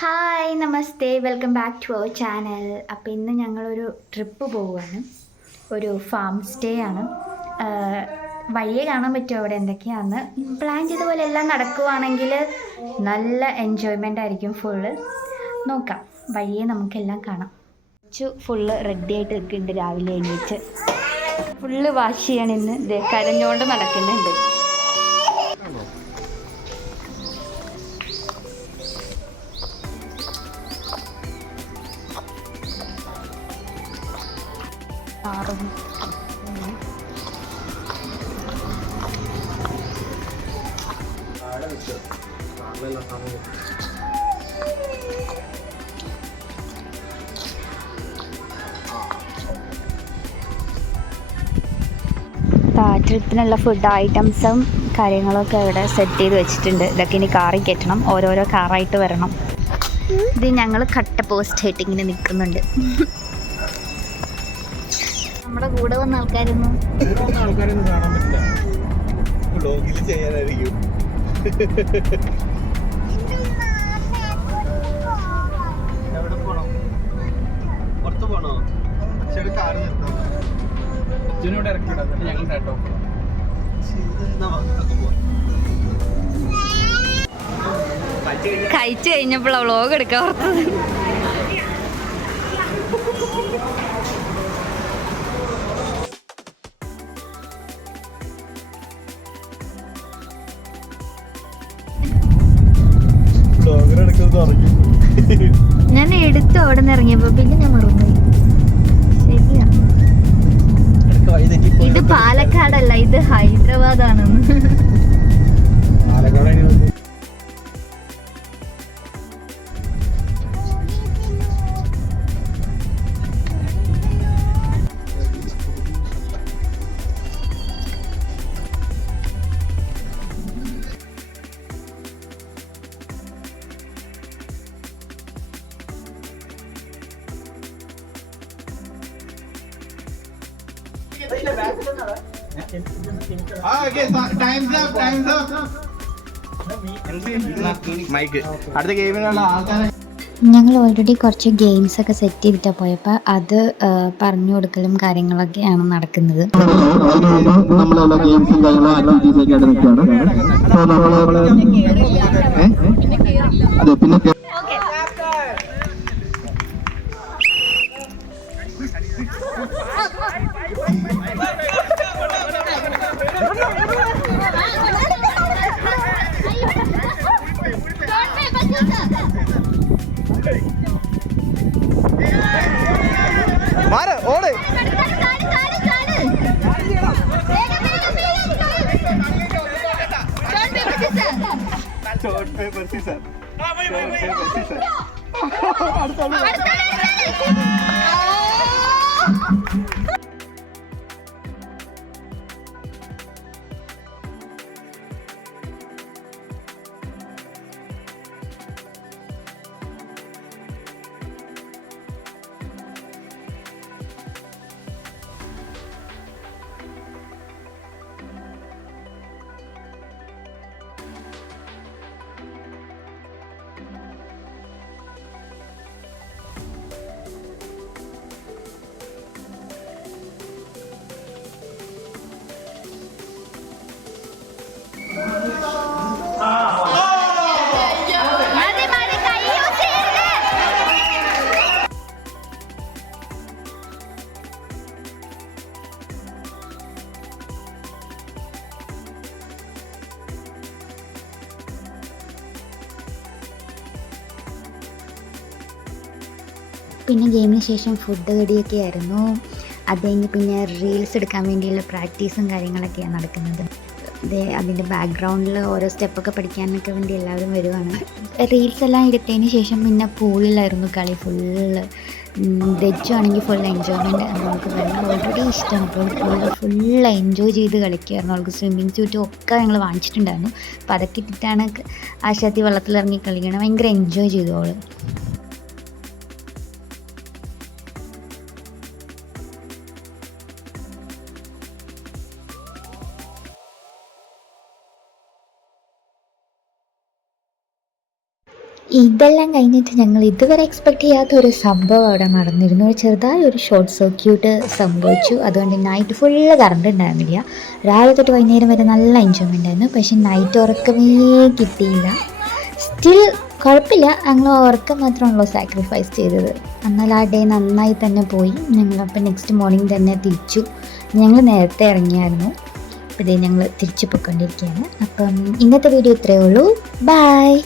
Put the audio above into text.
Hi namaste welcome back to our channel. അപ്പോൾ ഇന്ന് ഞങ്ങളൊരു ട്രിപ്പ് പോവുകയാണ്. ഒരു ഫാം സ്റ്റേ ആണ്. വഴിയെ കാണാൻ പറ്റും അവിടെ എന്തൊക്കെയാണെന്ന്. പ്ലാൻ ചെയ്ത പോലെ എല്ലാം നടക്കുവാണെങ്കിൽ നല്ല എൻജോയ്മെൻ്റ് ആയിരിക്കും. ഫുള്ള് നോക്കാം, വഴിയെ നമുക്കെല്ലാം കാണാം. ഫുള്ള് റെഡി ആയിട്ട് നിൽക്കുന്നുണ്ട്. രാവിലെ എണീറ്റ് ഫുള്ള് വാഷ് ചെയ്യണം. ഇന്ന് കരഞ്ഞോണ്ട് നടക്കുന്നുണ്ട്. ട്രിപ്പിനുള്ള ഫുഡ് ഐറ്റംസും കാര്യങ്ങളൊക്കെ ഇവിടെ സെറ്റ് ചെയ്ത് വെച്ചിട്ടുണ്ട്. ഇതൊക്കെ ഇനി കാറിൽ കയറ്റണം. ഓരോരോ കാറായിട്ട് വരണം. ഇത് ഞങ്ങൾ കട്ട പോസ്റ്റ് ആയിട്ട് ഇങ്ങനെ നിൽക്കുന്നുണ്ട്. നമ്മുടെ കൂടെ വന്ന ആൾക്കാരൊന്നും കാണാൻ പറ്റില്ല. കഴിച്ചു കഴിഞ്ഞപ്പോഴാണ് വ്ളോഗ് എടുക്കാൻ ഓർത്തത്. ഞാൻ എടുത്തു അവിടെ നിന്ന് ഇറങ്ങിയപ്പോ, പിന്നെ ഞാൻ മറന്നുപോയി. ശരിയാ, ഇത് പാലക്കാടല്ല, ഇത് ഹൈദരാബാദാണെന്ന്. ഞങ്ങൾ ഓൾറെഡി കുറച്ച് ഗെയിംസ് ഒക്കെ സെറ്റ് ചെയ്തിട്ടാണ് പോയപ്പോൾ അത് പറഞ്ഞു കൊടുക്കലും കാര്യങ്ങളൊക്കെയാണ് നടക്കുന്നത്. നമ്മളെല്ലാ ഗെയിംസും കാര്യങ്ങളും അതെ. പിന്നെ ഓട് പിന്നെ ഗെയിമിന് ശേഷം ഫുഡ് കടിയൊക്കെ ആയിരുന്നു. അത് കഴിഞ്ഞ് പിന്നെ റീൽസ് എടുക്കാൻ വേണ്ടിയുള്ള പ്രാക്ടീസും കാര്യങ്ങളൊക്കെയാണ് നടക്കുന്നത്. അതിൻ്റെ ബാക്ക്ഗ്രൗണ്ടിൽ ഓരോ സ്റ്റെപ്പൊക്കെ പഠിക്കാനൊക്കെ വേണ്ടി എല്ലാവരും വരുവാണ്. റീൽസ് എല്ലാം എടുത്തതിന് ശേഷം പിന്നെ പൂളിലായിരുന്നു കളി ഫുള്ള്. ദജ്ജു ആണെങ്കിൽ ഫുൾ എൻജോയ്മെൻറ്റ്. നമുക്ക് വെള്ളം ഓൾറെഡി ഇഷ്ടമാണ്, അപ്പോൾ ഫുൾ എൻജോയ് ചെയ്ത് കളിക്കുമായിരുന്നു. അവൾക്ക് സ്വിമ്മിങ് സ്യൂറ്റും ഒക്കെ ഞങ്ങൾ വാങ്ങിച്ചിട്ടുണ്ടായിരുന്നു. അപ്പോൾ അതൊക്കെ ഇട്ടിട്ടാണ് ആശാത്തി വെള്ളത്തിലിറങ്ങി കളിക്കണം. ഭയങ്കര എൻജോയ് ചെയ്തു അവൾ. ഇതെല്ലാം കഴിഞ്ഞിട്ട് ഞങ്ങൾ ഇതുവരെ എക്സ്പെക്ട് ചെയ്യാത്ത ഒരു സംഭവം അവിടെ നടന്നിരുന്നു. ചെറുതായി ഒരു ഷോർട്ട് സർക്യൂട്ട് സംഭവിച്ചു. അതുകൊണ്ട് നൈറ്റ് ഫുള്ള് കറണ്ട് ഉണ്ടായിരുന്നില്ല. രാവിലെ തൊട്ട് വൈകുന്നേരം വരെ നല്ല എൻജോയ്മെൻ്റ് ആയിരുന്നു. പക്ഷെ നൈറ്റ് ഉറക്കമേ കിട്ടിയില്ല. സ്റ്റിൽ കുഴപ്പമില്ല, ഞങ്ങൾ ഉറക്കം മാത്രമാണല്ലോ സാക്രിഫൈസ് ചെയ്തത്. എന്നാൽ ആ ഡേ നന്നായി തന്നെ പോയി. ഞങ്ങളപ്പോൾ നെക്സ്റ്റ് മോർണിംഗ് തന്നെ തിരിച്ചു. ഞങ്ങൾ നേരത്തെ ഇറങ്ങിയായിരുന്നു. അപ്പോൾ ഇതേ ഞങ്ങൾ തിരിച്ചു പോയിക്കൊണ്ടിരിക്കുകയാണ്. അപ്പം ഇന്നത്തെ വീഡിയോ ഇത്രയേ ഉള്ളൂ. ബൈ.